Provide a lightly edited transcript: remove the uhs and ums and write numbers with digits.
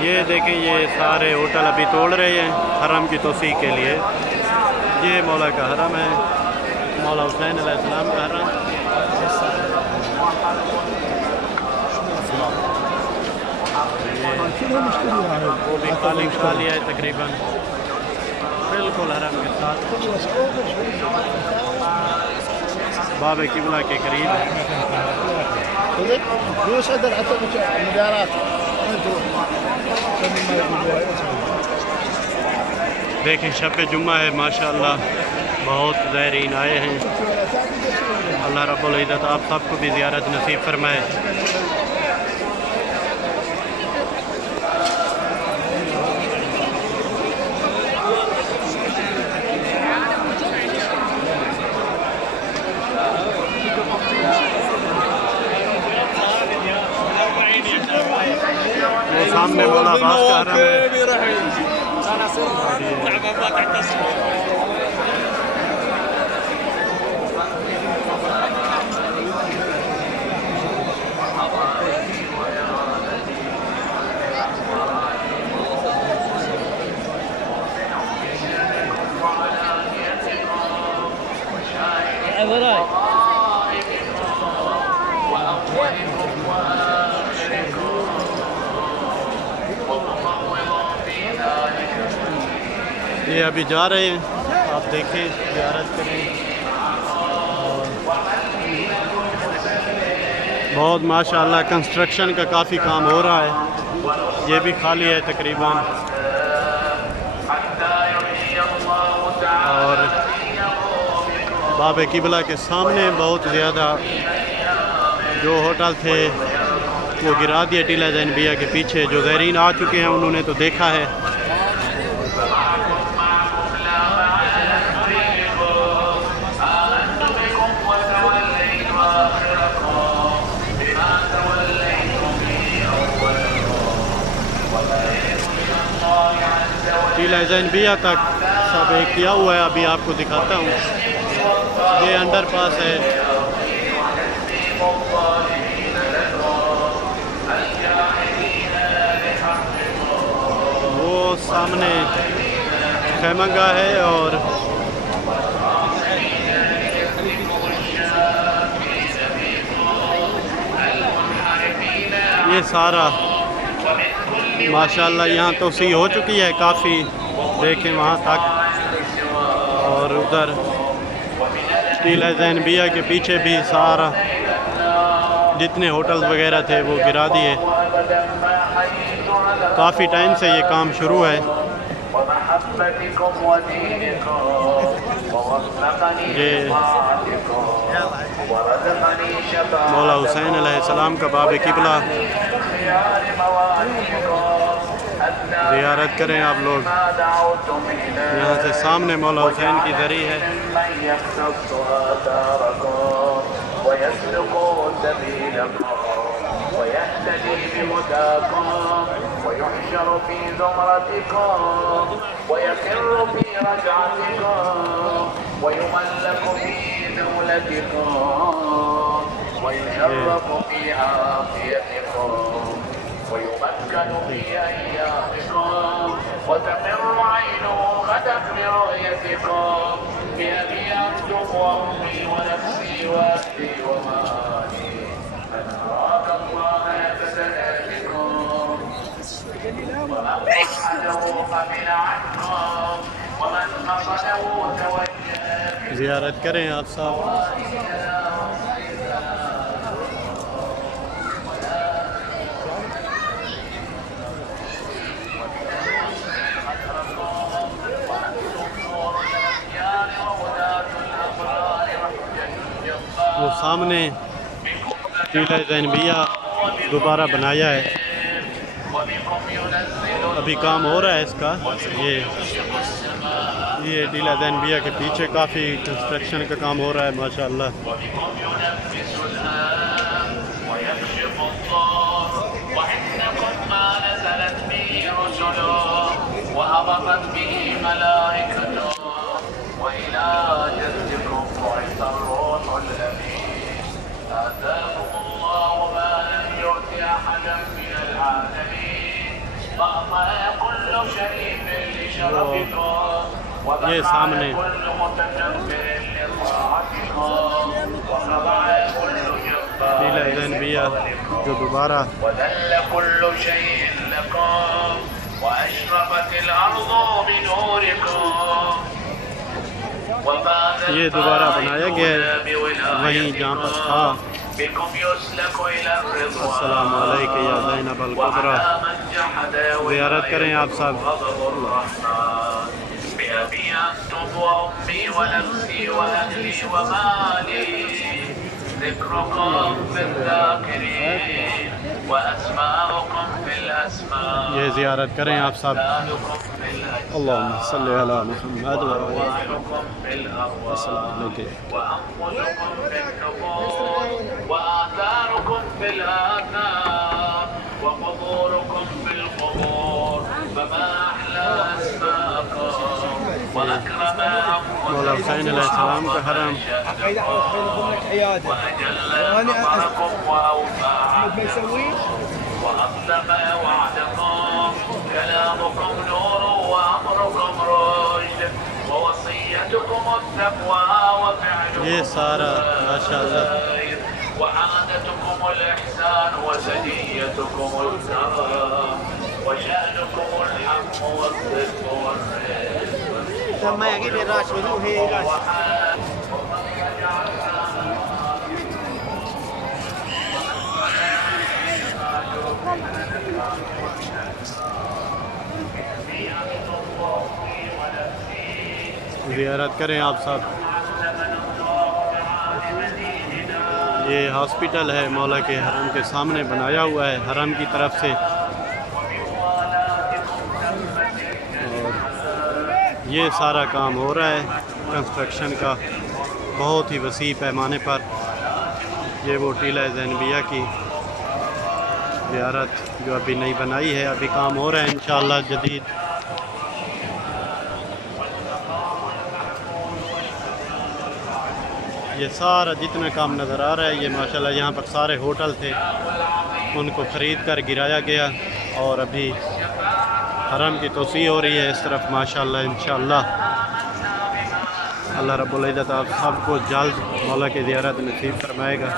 ये देखें, ये सारे होटल अभी तोड़ रहे हैं हरम की तोसी के लिए। ये मौला का हरम है, मौला हुसैन अलैहिस्सलाम का हरम। वो भी खाली करा लिया है तकरीबन, बिल्कुल हरम के साथ बाब किबला के करीब। देखें शब जुम्मा है, माशाअल्लाह बहुत ज़ायरीन आए हैं। अल्लाह रब्बुल इज़्ज़त आप सबको भी ज़ियारत नसीब फरमाए। वो सामने मौला अब्बास का हरम है। ये अभी जा रहे हैं, आप देखें, ज़ियारत करें। बहुत माशाअल्लाह कंस्ट्रक्शन का काफ़ी काम हो रहा है। ये भी खाली है तकरीबन। और बाब किबला के सामने बहुत ज़्यादा जो होटल थे वो गिरा दिए टीला ज़ैनबिया के पीछे। जो ज़ायरीन आ चुके हैं उन्होंने तो देखा है। टीला ज़ैनबिया तक सब एक किया हुआ है, अभी आपको दिखाता हूँ। ये अंडरपास है। वो सामने खैमगा है और ये सारा माशाअल्लाह यहाँ तोसी हो चुकी है काफ़ी। देखें वहाँ तक, और उधर टीला ज़ैनबिया के पीछे भी सारा जितने होटल वगैरह थे वो गिरा दिए। काफ़ी टाइम से ये काम शुरू है। ये मौला हुसैन अलैहिस्सलाम का बाब किबला, ज़ियारत करें आप लोग। यहाँ से सामने मौला हुसैन की दरी है। ويهتدي بهداكم ويحشر في زمرتكم ويخر في رجعتكم ويملك في دولتكم ويشرف في عافيتكم ويمكن في أيامكم وتقر عينه غدا برؤيتكم بأبي أنتم وأمي ونفسي وأهلي ومالي أراك الله بسلامكم ومن قصده قبل عنكم ومن قصده توجه। ज़ियारत करें आप सब। वो सामने टीला ज़ैनबिया दोबारा बनाया है, अभी काम हो रहा है इसका। ये टीला ज़ैनबिया के पीछे काफ़ी कंस्ट्रक्शन का काम हो रहा है माशाअल्लाह। ये सामने टीला ज़ैनबिया जो दोबारा ये दोबारा बनाया गया है वहीं जहाँ पर था। अस्सलाम वालेकुम या ज़ैनब अल कुबरा। ज़ियारत करें आप सब। ये ज़ियारत करें आप सब। अल्लाहुम्मा सल्ली अला मुहम्मद व मौला हुसैन अलैहिस्सलाम का हरम। ये सारा माशाअल्लाह ज़ियारत करें आप सब। ये हॉस्पिटल है मौला के हरम के सामने बनाया हुआ है हरम की तरफ से। और ये सारा काम हो रहा है कंस्ट्रक्शन का बहुत ही वसी पैमाने पर। ये वो टीला ज़ैनबिया की ज़ियारत जो अभी नई बनाई है, अभी काम हो रहा है इंशाअल्लाह जदीद। ये सारा जितना काम नज़र आ रहा है ये माशाल्लाह यहाँ पर सारे होटल थे उनको ख़रीद कर गिराया गया और अभी हरम की तोसी हो रही है इस तरफ माशाल्लाह। इंशाअल्लाह अल्लाह रब्बुल इज़्ज़त आप सबको जल्द मौला की ज़ियारत नसीब फरमाएगा।